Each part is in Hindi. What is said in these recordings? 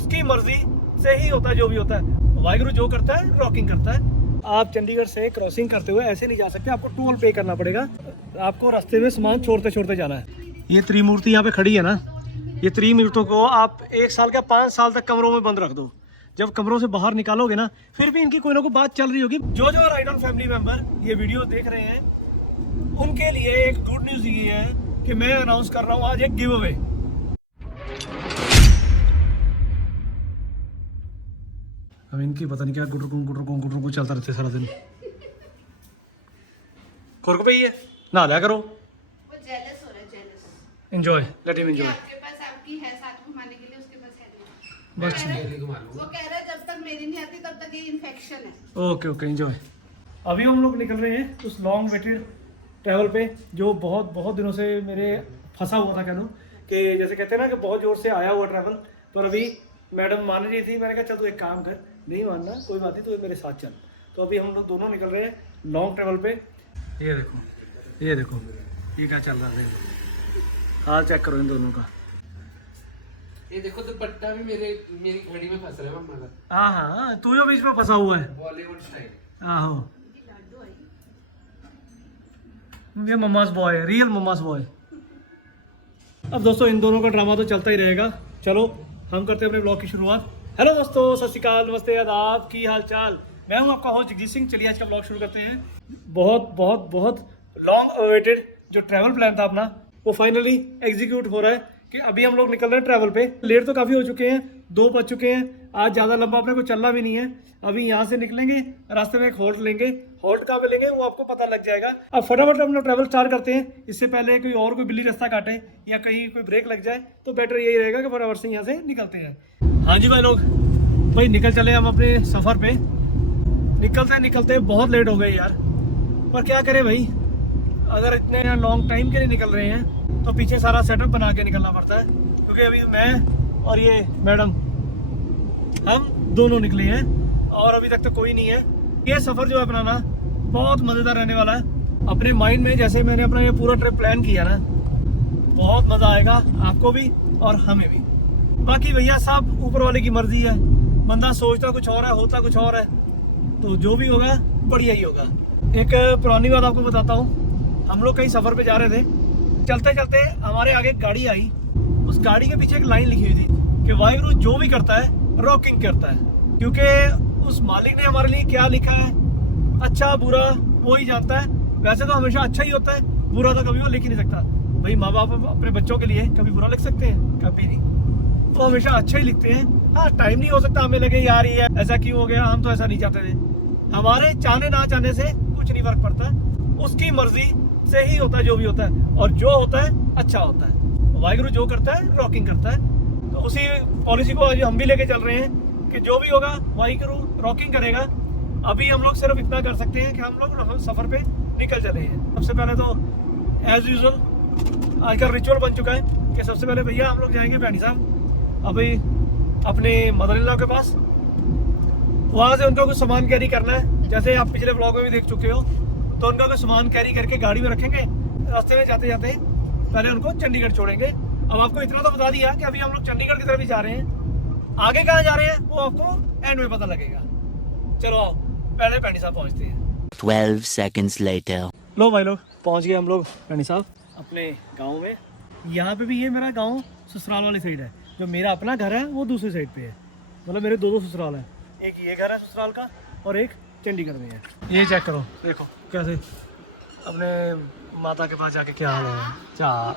उसकी मर्जी से ही होता है जो भी होता है। वाहिगुरु जो करता है रॉकिंग करता है। आप चंडीगढ़ से क्रॉसिंग करते हुए ऐसे नहीं जा सकते, आपको टोल पे करना पड़ेगा। आपको रास्ते में सामान छोड़ते छोड़ते जाना है। ये त्रिमूर्ति यहाँ पे खड़ी है ना, ये त्रिमूर्तियों को आप 1 साल का 5 साल तक कमरों में बंद रख दो। जब कमरों से बाहर निकालोगे ना, फिर भी इनकी कोई ना कोई बात चल रही होगी। जो जो राइडर फैमिली मेंबर ये वीडियो देख रहे हैं, उनके लिए एक गुड न्यूज़ ये है कि मैं अनाउंस कर रहा हूँ आज एक गिव अवे। अब इनकी पता नहीं क्या गुटरकू चलता रहता है सारा दिन। खुरक पे ही है, नहा लिया करो। वो जेलस हो रहा है, jealous. Enjoy, let him enjoy. आपके पास आपकी है साथ घुमाने के लिए, उसके पास है नहीं। बस वो कह रहा है जब तक मेरी नहीं आती तब तक ये इन्फेक्शन है। Okay okay enjoy. अभी हम लोग निकल रहे हैं उस लॉन्ग वेटेड ट्रैवल पे, जो बहुत दिनों से मेरे फंसा हुआ था। कह लूँ कि जैसे कहते हैं ना कि बहुत जोर से आया हुआ ट्रैवल, पर अभी मैडम मान रही थी। मैंने कहा चल तू एक काम कर, नहीं मानना कोई बात नहीं, तो मेरे साथ चल। तो अभी हम लोग दोनों निकल रहे हैं लॉन्ग ट्रैवल पे। ये देखो ये क्या चल रहा है, हाल चेक करो इन दोनों का। ये देखो दुपट्टा भी मेरी घड़ी में फंस रहा है मम्मा का। हाँ तू जो बीच में फंसा हुआ है, बॉलीवुड स्टाइल। आहो ये mama's boy, real mama's boy. अब दोस्तों इन दोनों का ड्रामा तो चलता ही रहेगा। चलो हम करते हैं अपने ब्लॉग की शुरुआत। हेलो दोस्तों, सत श्री अकाल, नमस्ते, आदाब, की हाल चाल। मैं हूं आपका होस्ट जगजीत सिंह। चलिए आज का ब्लॉग शुरू करते हैं। बहुत लॉन्ग अवेटेड जो ट्रैवल प्लान था अपना, वो फाइनली एग्जीक्यूट हो रहा है कि अभी हम लोग निकल रहे हैं ट्रैवल पे। लेट तो काफ़ी हो चुके हैं, 2 बज चुके हैं। आज ज़्यादा लंबा अपने को चलना भी नहीं है। अभी यहाँ से निकलेंगे, रास्ते में एक होल्ड लेंगे। होल्ड कहाँ पे लेंगे वो आपको पता लग जाएगा। अब फटाफट अपना ट्रैवल स्टार्ट करते हैं। इससे पहले कोई बिल्ली रास्ता काटे या कहीं कोई ब्रेक लग जाए तो बेटर यही रहेगा कि फटाफट से यहाँ से निकलते हैं। हाँ जी भाई लोग, भाई निकल चले हम अपने सफ़र पे। निकलते बहुत लेट हो गए यार, पर क्या करें भाई, अगर इतने लॉन्ग टाइम के लिए निकल रहे हैं तो पीछे सारा सेटअप बना के निकलना पड़ता है। क्योंकि अभी मैं और ये मैडम हम दोनों निकले हैं और अभी तक तो कोई नहीं है। ये सफ़र जो है अपना ना बहुत मज़ेदार रहने वाला है। अपने माइंड में जैसे मैंने अपना ये पूरा ट्रिप प्लान किया ना, बहुत मज़ा आएगा आपको भी और हमें भी। बाकी भैया साहब ऊपर वाले की मर्जी है, बंदा सोचता कुछ और है, होता कुछ और है। तो जो भी होगा बढ़िया ही होगा। एक पुरानी बात आपको बताता हूँ। हम लोग कहीं सफ़र पे जा रहे थे, चलते चलते हमारे आगे एक गाड़ी आई। उस गाड़ी के पीछे एक लाइन लिखी हुई थी कि वाहिगुरु जो भी करता है रॉकिंग करता है। क्योंकि उस मालिक ने हमारे लिए क्या लिखा है, अच्छा बुरा वो ही जानता है। वैसे तो हमेशा अच्छा ही होता है, बुरा तो कभी वो लिख ही नहीं सकता। भाई माँ बाप अपने बच्चों के लिए कभी बुरा लिख सकते हैं? कभी नहीं, तो हमेशा अच्छा ही लिखते हैं। हाँ टाइम नहीं हो सकता हमें लगे यार ये ऐसा क्यों हो गया, हम तो ऐसा नहीं चाहते थे। हमारे चाहने ना चाहने से कुछ नहीं फर्क पड़ता, उसकी मर्जी से ही होता है जो भी होता है, और जो होता है अच्छा होता है। वाहिगुरु जो करता है रॉकिंग करता है। तो उसी पॉलिसी को आज हम भी लेके चल रहे हैं कि जो भी होगा वाहिगुरु रॉकिंग करेगा। अभी हम लोग सिर्फ इतना कर सकते हैं कि हम लोग सफ़र पे निकल चले हैं। सबसे पहले तो एज यूजुअल आज का रिचुअल बन चुका है कि सबसे पहले भैया हम लोग जाएंगे भैनी साहब अभी अपने मदर इन लॉ के पास। वहाँ से उनको कुछ सामान कैरी करना है, जैसे आप पिछले ब्लॉग में भी देख चुके हो। तो उनका कुछ सामान कैरी करके गाड़ी में रखेंगे। रास्ते में जाते जाते पहले उनको चंडीगढ़ छोड़ेंगे। अब आपको इतना तो बता दिया कि अभी हम लोग चंडीगढ़ की तरफ ही जा रहे हैं। आगे कहाँ जा रहे हैं वो आपको एंड में पता लगेगा। चलो आओ पहले पैनी साहब पहुँचते हैं। 12 seconds later. लो भाई लोग पहुँच गए हम लोग पैनी साहब अपने गाँव में। यहाँ पे भी ये मेरा गाँव ससुराल वाली साइड है। जो मेरा अपना घर है वो दूसरी साइड पे है। मतलब मेरे दो ससुराल हैं, एक ये घर है ससुराल का और एक चंडीगढ़ में है। ये चेक करो, देखो कैसे अपने माता के पास जाके क्या हाल है। चा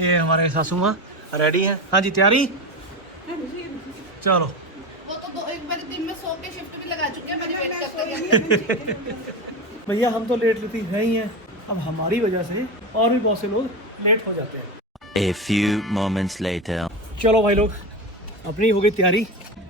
ये हमारे सासू माँ रेडी हैं। हाँ जी तैयारी, चलो। वो तो एक बार दिन में 100 के शिफ्ट भी लगा चुके हैं, मेरी वेट करते हैं। भैया हम तो लेट लेती है ही हैं, अब हमारी वजह से और भी बहुत से लोग लेट हो जाते हैं। A few moments later. चलो भाई लोग अपनी हो गई तैयारी।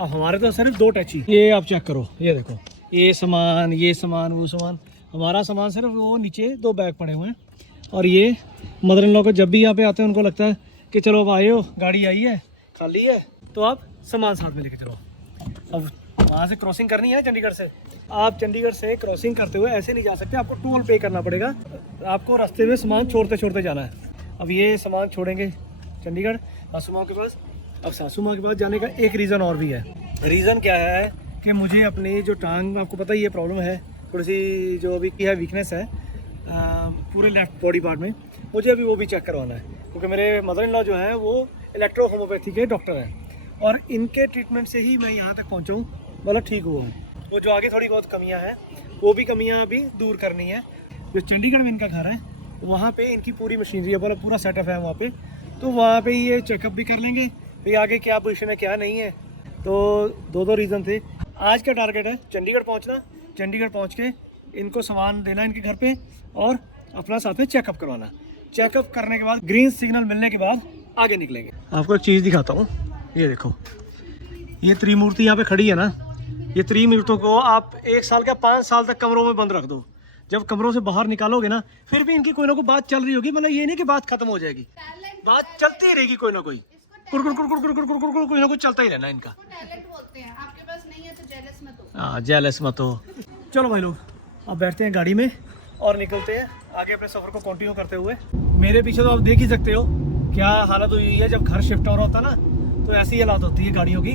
अब हमारे तो सिर्फ 2 टैची। ये आप चेक करो, ये देखो ये सामान वो सामान। हमारा सामान सिर्फ वो नीचे 2 बैग पड़े हुए हैं। और ये मदर इन लॉ को जब भी यहाँ पे आते हैं उनको लगता है कि चलो अब आए हो, गाड़ी आई है खाली है तो आप सामान साथ में लेके चलो। अब वहाँ से क्रॉसिंग करनी है चंडीगढ़ से। आप चंडीगढ़ से क्रॉसिंग करते हुए ऐसे नहीं जा सकते, आपको टोल पे करना पड़ेगा। आपको रास्ते में सामान छोड़ते छोड़ते जाना है। अब ये सामान छोड़ेंगे चंडीगढ़ सासू माँ के पास, अब सासू माँ के पास जाने का एक रीज़न और भी है। रीज़न क्या है कि मुझे अपनी जो टांग, आपको पता ही ये प्रॉब्लम है, थोड़ी सी जो अभी की है वीकनेस है पूरे लेफ्ट बॉडी पार्ट में, मुझे अभी वो भी चेक करवाना है क्योंकि मेरे मदर इन लॉ जो है वो इलेक्ट्रो होम्योपैथी के डॉक्टर हैं और इनके ट्रीटमेंट से ही मैं यहाँ तक पहुँचा हूँ, मतलब ठीक हुआ हूँ। वो जो आगे थोड़ी बहुत कमियाँ हैं वो भी कमियाँ अभी दूर करनी है। जो चंडीगढ़ में इनका घर है वहाँ पे इनकी पूरी मशीनरी है, मतलब पूरा सेटअप है वहाँ पे, तो वहाँ पे ये चेकअप भी कर लेंगे फिर आगे क्या पोजीशन है क्या नहीं है। तो दो रीज़न थे। आज का टारगेट है चंडीगढ़ पहुँचना, चंडीगढ़ पहुँच के इनको सामान देना इनके घर पे और अपना साथ में चेकअप करवाना। चेकअप करने के बाद ग्रीन सिग्नल मिलने के बाद आगे निकलेंगे। आपको एक चीज़ दिखाता हूँ, ये देखो, ये त्रिमूर्ति यहाँ पे खड़ी है ना, ये त्रिमूर्तियों को आप 1 साल का 5 साल तक कमरों में बंद रख दो। जब कमरों से बाहर निकालोगे ना फिर भी इनकी कोई ना कोई बात चल रही होगी, मतलब ये नहीं कि बात खत्म हो जाएगी, बात चलती ही रहेगी, कोई ना कोई कुरकुर कुरकुर कुरकुर कुरकुर कोई ना कुछ चलता ही रहना इनका। टैलेंट बोलते हैं, आपके पास नहीं है तो जेलस मत हो। हाँ, जेलस मत हो। चलो भाई लोग, अब बैठते हैं गाड़ी में और निकलते हैं आगे अपने सफ़र को कंटिन्यू करते हुए। मेरे पीछे तो आप देख ही सकते हो क्या हालत हुई है। जब घर शिफ्ट हो रहा होता ना तो ऐसी हालत होती है गाड़ियों की।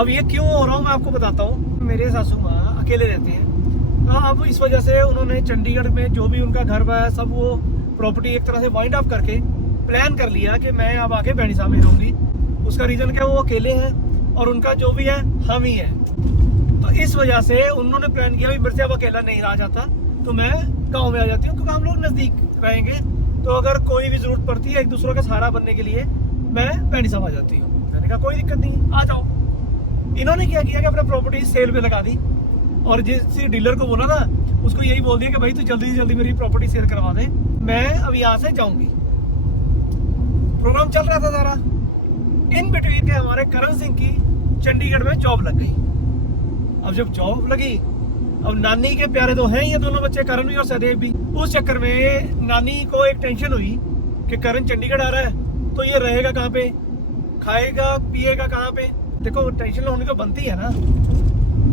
अब ये क्यों हो रहा हूँ मैं आपको बताता हूँ। मेरे सासू माँ अकेले रहते हैं, तो अब इस वजह से उन्होंने चंडीगढ़ में जो भी उनका घर है सब वो प्रॉपर्टी एक तरह से वाइंड अप करके प्लान कर लिया कि मैं अब आके भैणी साहब में रहूँगी। उसका रीज़न क्या, वो अकेले हैं और उनका जो भी है हम ही है। तो इस वजह से उन्होंने प्लान किया भी मेरे से अब अकेला नहीं रहा जाता तो मैं गाँव में आ जाती हूँ क्योंकि हम लोग नज़दीक रहेंगे, तो अगर कोई भी ज़रूरत पड़ती है एक दूसरे का सहारा बनने के लिए मैं भैणी साहब आ जाती हूँ। मैंने कहा कोई दिक्कत नहीं, आ जाओ। इन्होंने क्या किया कि अपना प्रॉपर्टी सेल पे लगा दी और जिस डीलर को बोला ना उसको यही बोल दिया कि भाई तू जल्दी से जल्दी मेरी प्रॉपर्टी सेल करवा दे, मैं अब यहाँ से जाऊंगी। प्रोग्राम चल रहा था सारा, इन बिटवीन के हमारे करण सिंह की चंडीगढ़ में जॉब लग गई। अब जब जॉब लगी, अब नानी के प्यारे तो हैं ये दोनों बच्चे, करण भी और सहदेव भी। उस चक्कर में नानी को एक टेंशन हुई कि करण चंडीगढ़ आ रहा है तो ये रहेगा कहाँ पे, खाएगा पिएगा कहाँ पे। देखो टेंशन होने को बनती है ना,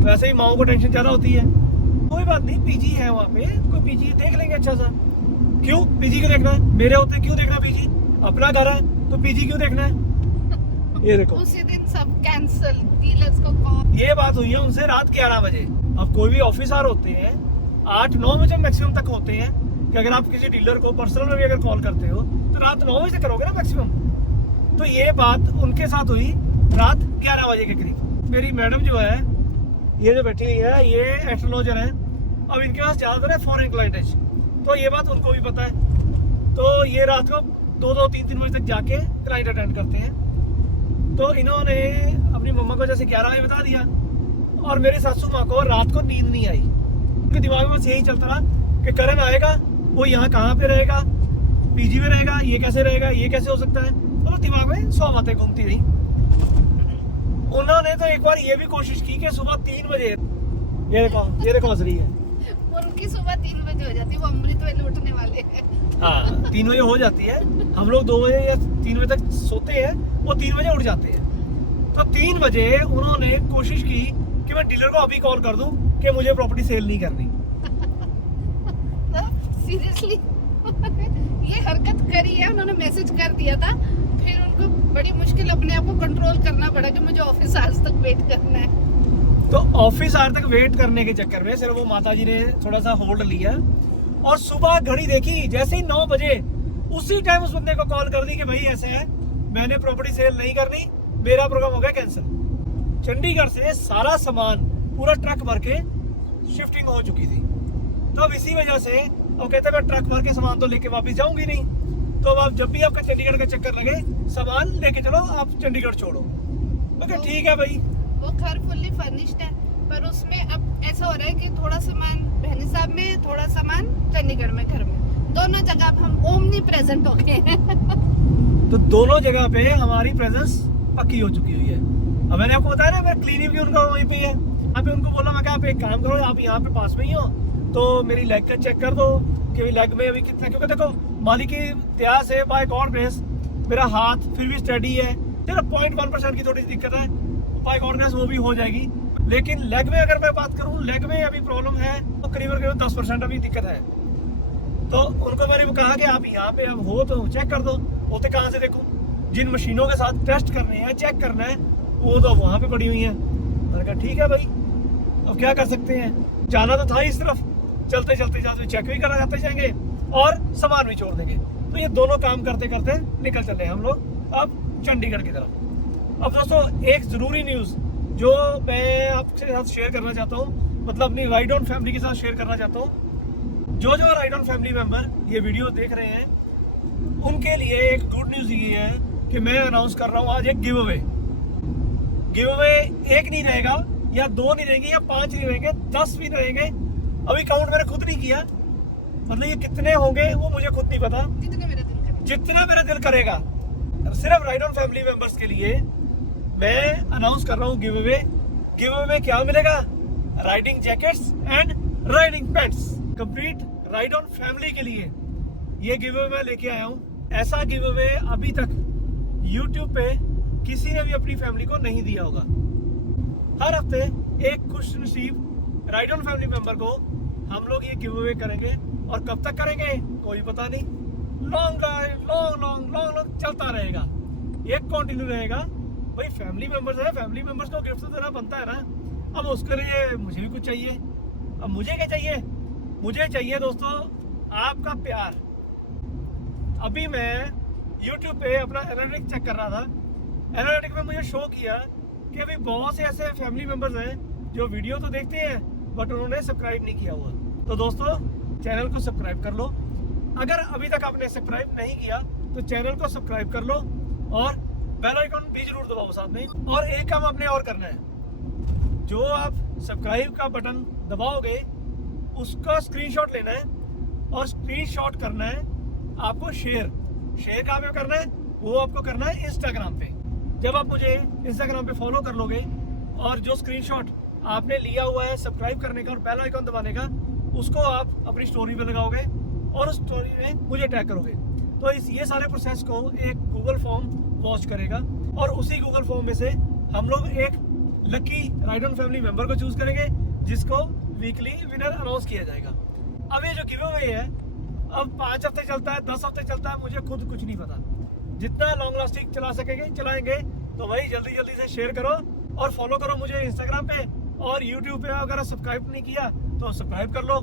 वैसे ही माओ को टेंशन ज़्यादा होती है। कोई बात नहीं, पीजी है वहाँ पे, कोई पीजी देख लेंगे अच्छा सा। क्यों पीजी क्यों देखना है, मेरे होते क्यों देखना पीजी, अपना घर है तो पीजी क्यों देखना है। ये देखो उसी दिन सब कैंसिल, डीलर्स को कॉल। ये बात हुई है उनसे रात 11 बजे। अब कोई भी ऑफिसर होते हैं 8-9 बजे मैक्सिमम तक होते हैं कि अगर आप किसी डीलर को पर्सनल में भी अगर कॉल करते हो तो रात 9 बजे करोगे ना मैक्सिमम। तो ये बात उनके साथ हुई रात 11 बजे के करीब। मेरी मैडम जो है, ये जो बैठी हुई है, ये एस्ट्रोलॉजर है। अब इनके पास ज़्यादातर है फॉरेन क्लाइंटेज, तो ये बात उनको भी पता है। तो ये रात को 2-2, 3-3 बजे तक जाके क्लाइंट अटेंड करते हैं। तो इन्होंने अपनी मम्मा को जैसे 11 बजे बता दिया और मेरी सासू माँ को रात को नींद नहीं आई। उनके दिमाग में बस यही चलता रहा कि करण आएगा, वो यहाँ कहाँ पे रहेगा, पीजी में रहेगा, ये कैसे रहेगा, ये कैसे हो सकता है। तो दिमाग में 100 बातें घूमती रही। उन्होंने तो एक बार ये भी कोशिश की कि सुबह 3 बजे, ये देखो हंस रही है। उनकी सुबह 3 बजे हो जाती है, वो अमृत वेले उठने वाले हैं। हाँ 3 बजे हो जाती है, हम लोग 2 बजे या 3 बजे तक सोते हैं, वो 3 बजे उठ जाते हैं। तो 3 बजे उन्होंने कोशिश की कि मैं डीलर को अभी कॉल कर दूं कि मुझे प्रॉपर्टी सेल नहीं करनी। सीरियसली ये हरकत करी है, उन्होंने मैसेज कर दिया था, फिर उनको बड़ी मुश्किल अपने आप को कंट्रोल करना पड़ा कि मुझे ऑफिस आज तक वेट करना है। तो ऑफिस आवर तक वेट करने के चक्कर में सिर्फ वो माता जी ने थोड़ा सा होल्ड लिया और सुबह घड़ी देखी, जैसे ही 9 बजे उसी टाइम उस बंदे को कॉल कर दी कि भाई ऐसे है, मैंने प्रॉपर्टी सेल नहीं करनी, मेरा प्रोग्राम हो गया कैंसिल। चंडीगढ़ से सारा सामान पूरा ट्रक भर के शिफ्टिंग हो चुकी थी। तो अब इसी वजह से अब कहते मैं ट्रक भर के सामान तो लेके वापस जाऊंगी नहीं, तो अब जब भी आपका चंडीगढ़ का चक्कर लगे सामान लेके चलो, आप चंडीगढ़ छोड़ो। ओके ठीक है भाई। वो घर फुल्ली फर्निश्ड है, पर उसमें अब ऐसा हो रहा है कि थोड़ा सामान भैनी साहब में, थोड़ा सामान चंडीगढ़ में, घर में, दोनों जगह अब हम ओमनी प्रेजेंट हो गए हैं। तो दोनों जगह पे हमारी प्रेजेंस पक्की हो चुकी हुई है। अब मैंने आपको बताया ना, मैं क्लिनिक भी उनका वहीं पे है। यहाँ पे उनको बोला मैं क्या आप एक काम करो, आप यहाँ पे पास में ही हो तो मेरी लेग का चेक कर दो कि लेग में अभी कितना, क्योंकि देखो मालिक की दया से बाय गॉड ग्रेस मेरा हाथ फिर भी स्टडी है। चलो 0.1% की थोड़ी सी दिक्कत है, बाय गॉड ग्रेस वो भी हो जाएगी। लेकिन लेग में अगर मैं बात करूँ, लेग में अभी प्रॉब्लम है तो करीबन 10% अभी दिक्कत है। तो उनको मैंने कहा कि आप यहाँ पे अब हो तो चेक कर दो, होते कहाँ से देखूँ। जिन मशीनों के साथ टेस्ट करने हैं, चेक करना है, वो तो वहाँ पे पड़ी हुई हैं। मैंने कहा ठीक है भाई, अब क्या कर सकते हैं, जाना तो था इस तरफ, चलते चलते जाते चेक भी करा जाते जाएंगे और सामान भी छोड़ देंगे। तो ये दोनों काम करते करते निकल चले हम लोग अब चंडीगढ़ की तरफ। अब दोस्तों एक ज़रूरी न्यूज़ जो मैं आपके साथ शेयर करना चाहता हूँ, मतलब अपनी राइड ऑन फैमिली के साथ शेयर करना चाहता हूँ। जो राइड ऑन फैमिली मेंबर ये वीडियो देख रहे हैं उनके लिए एक गुड न्यूज़ ये है कि मैं अनाउंस कर रहा हूँ आज एक गिव अवे। एक नहीं रहेगा या 2 नहीं रहेंगे या 5 नहीं रहेंगे, 10 भी रहेंगे। अभी काउंट मैंने खुद नहीं किया, मतलब ये कितने होंगे वो मुझे खुद नहीं पता, जितना मेरा दिल करेगा। सिर्फ राइड ऑन फैमिली मेंबर्स के लिए मैं अनाउंस कर रहा हूँ गिव अवे। गिव अवे में क्या मिलेगा? Riding jackets and riding pants complete ride on family के लिए ये गिव अवे मैं लेके आया हूँ। ऐसा गिव अवे अभी तक YouTube पे किसी ने भी अपनी फैमिली को नहीं दिया होगा। हर हफ्ते एक खुश नसीब राइड ऑन फैमिली मेंबर को हम लोग ये गिव अवे करेंगे, और कब तक करेंगे कोई पता नहीं। लॉन्ग चलता रहेगा, ये कंटिन्यू रहेगा। भाई फैमिली मेंबर्स है, फैमिली मेंबर्स को गिफ्ट तो देना बनता है ना। अब उसके लिए मुझे भी कुछ चाहिए। अब मुझे क्या चाहिए? मुझे चाहिए दोस्तों आपका प्यार। अभी मैं YouTube पे अपना एनालिटिक चेक कर रहा था। एनालिटिक में मुझे शो किया कि अभी बहुत से ऐसे फैमिली मेंबर्स हैं जो वीडियो तो देखते हैं बट उन्होंने सब्सक्राइब नहीं किया हुआ। तो दोस्तों चैनल को सब्सक्राइब कर लो। अगर अभी तक आपने सब्सक्राइब नहीं किया तो चैनल को सब्सक्राइब कर लो और बेल आइकन भी जरूर दबाओ साथ में। और एक काम आपने और करना है, जो आप सब्सक्राइब का बटन दबाओगे उसका स्क्रीनशॉट लेना है और स्क्रीनशॉट करना है आपको शेयर कहाँ पे करना है? वो आपको करना है इंस्टाग्राम पे। जब आप मुझे इंस्टाग्राम पे फॉलो कर लोगे और जो स्क्रीनशॉट आपने लिया हुआ है सब्सक्राइब करने का और बेल आइकन दबाने का, उसको आप अपनी स्टोरी पे लगाओगे और उस स्टोरी में मुझे टैग करोगे। तो ये सारे प्रोसेस को एक गूगल फॉर्म वॉच करेगा और उसी गूगल फॉर्म में से हम लोग एक lucky ride on family member को चूज करेंगे जिसको वीकली विनर अनाउंस किया जाएगा। अब ये जो गिव अवे है अब 5 हफ्ते चलता है, 10 हफ्ते चलता है, मुझे खुद कुछ नहीं पता। जितना लॉन्ग लास्टिंग चला सकेंगे चलाएंगे। तो भाई जल्दी जल्दी से शेयर करो और फॉलो करो मुझे इंस्टाग्राम पे और यूट्यूब पे। अगर सब्सक्राइब नहीं किया तो सब्सक्राइब कर लो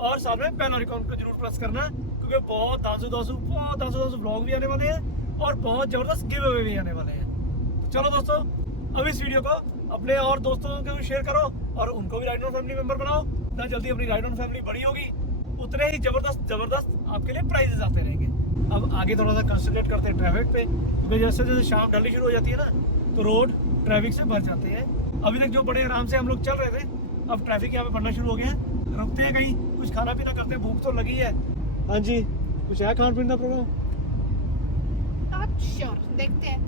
और साथ में बेल आइकन को जरूर प्रेस करना, क्योंकि बहुत दासू ब्लॉग भी आने वाले हैं और बहुत ज़बरदस्त गिव अवे भी आने वाले हैं। तो चलो दोस्तों अब इस वीडियो को अपने और दोस्तों को भी शेयर करो और उनको भी राइड ऑन फैमिली मेंबर बनाओ। जितना जल्दी अपनी राइड ऑन फैमिली बड़ी होगी उतने ही जबरदस्त आपके लिए प्राइजेस आते रहेंगे। अब आगे थोड़ा सा कंसंट्रेट करते हैं ट्रैफिक पे, क्योंकि जैसे जैसे शाम ढलनी शुरू हो जाती है ना तो रोड ट्रैफिक से भर जाते हैं। अभी तक जो बड़े आराम से हम लोग चल रहे थे, अब ट्रैफिक यहाँ पे बढ़ना शुरू हो गया है। रुकते हैं कहीं, कुछ खाना पीना करते हैं, भूख तो लगी है। हाँ जी, कुछ है खान पीने का प्रोग्राम? आप श्योर देखते हैं,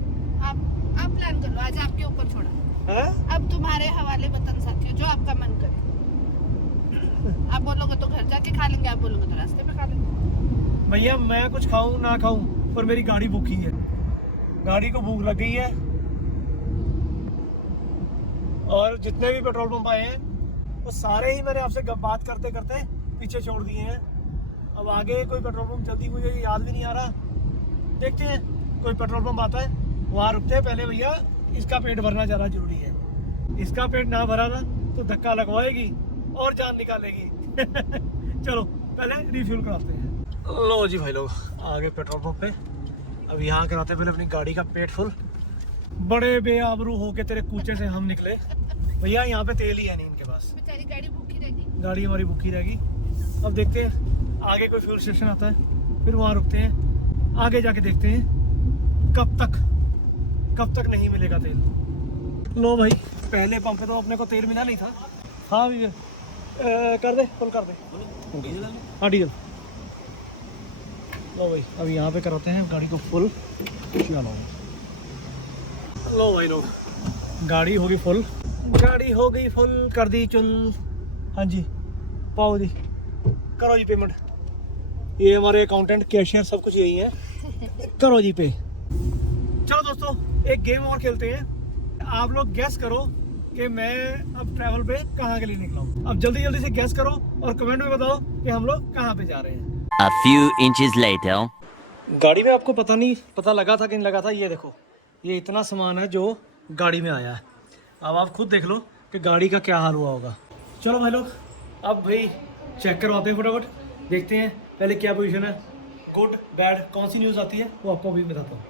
आप प्लान कर लो, आज आपके ऊपर छोड़ा है? अब तुम्हारे हवाले वतन साथियों, जो आपका मन करे। आप बोलोगे तो घर जाके खा लेंगे, आप बोलोगे तो रास्ते पे खा लेंगे। भैया मैं कुछ खाऊं ना खाऊं पर मेरी गाड़ी भूखी है, गाड़ी को भूख लग गई है। और जितने भी पेट्रोल पंप आए हैं वो सारे ही मैंने आपसे बात करते करते पीछे छोड़ दिए हैं। अब आगे कोई पेट्रोल पंप जल्दी मुझे याद भी नहीं आ रहा, देखते हैं कोई पेट्रोल पंप आता है वहाँ रुकते हैं। पहले भैया इसका पेट भरना ज़्यादा जरूरी है, इसका पेट ना भरा ना तो धक्का लगवाएगी और जान निकालेगी। चलो पहले रिफ्यूल कराते हैं। लो जी भाई लोग आगे पेट्रोल पंप पे, अब यहाँ कराते पहले अपनी गाड़ी का पेट फुल। बड़े बेआबरू होके तेरे कूचे से हम निकले भैया, यहाँ पे तेल ही है नहीं इनके पास, बेचारी गाड़ी भूखी रहेगी, गाड़ी हमारी भूखी रहेगी। अब देखते हैं आगे कोई फ्यूल स्टेशन आता है फिर वहाँ रुकते हैं, आगे जाके देखते हैं कब तक नहीं मिलेगा तेल। लो भाई पहले पंप पे तो अपने को तेल मिला नहीं था। हाँ भैया कर दे, फुल कर दे। हाँ डीजल। लो भाई अब यहाँ पे कराते हैं गाड़ी को फुल। चलो लो भाई लोग गाड़ी होगी फुल, गाड़ी हो गई फुल, कर दी चुन। हाँ जी पाओ जी, करो जी पेमेंट। ये हमारे अकाउंटेंट कैशियर सब कुछ यही है, करो जी पे। चलो दोस्तों एक गेम और खेलते हैं। आप लोग गैस करो कि मैं अब ट्रैवल पे कहाँ के लिए निकला हूँ। अब जल्दी जल्दी से गैस करो और कमेंट में बताओ कि हम लोग कहाँ पे जा रहे हैं। A few inches later. गाड़ी में आपको पता लगा था कि नहीं लगा था, ये देखो ये इतना सामान है जो गाड़ी में आया है। अब आप खुद देख लो कि गाड़ी का क्या हाल हुआ होगा। चलो भाई लोग अब भाई चेक करवाते हैं फटाफट, देखते हैं पहले क्या पोजीशन है, गुड बैड कौन सी न्यूज़ आती है वो आपको अभी बताता हूँ।